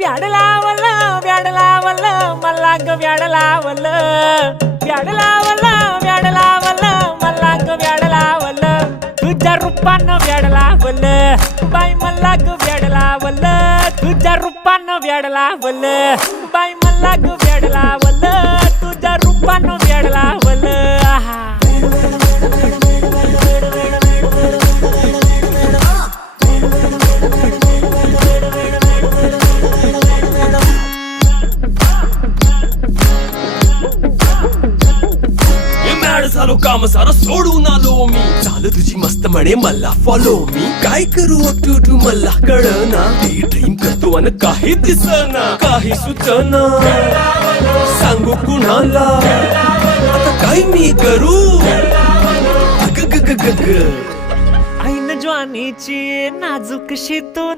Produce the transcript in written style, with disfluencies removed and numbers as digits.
व्याड लावलं व्याड लावलं मला ग व्याड लावलं व्याड लावलं व्याड लावलं मला ग व्याड लावलं तुझ्या रूपानं व्याड लावलं बाई मला ग व्याड लावलं तुझ्या रूपानं व्याड लावलं बाई मला ग व्याड लावलं तुझ्या रूपानं व्याड लावलं झालो काम सारा सोडून आलो मी झालं तुझी मस्त म्हणे मला फॉलो मी काय करू टू मला कळना ती ड्रीम करतो आणि काही दिसना काही सुचना सांगू कुणाला आता काय मी करू ऐन ज्वानीची नाजूक शी तू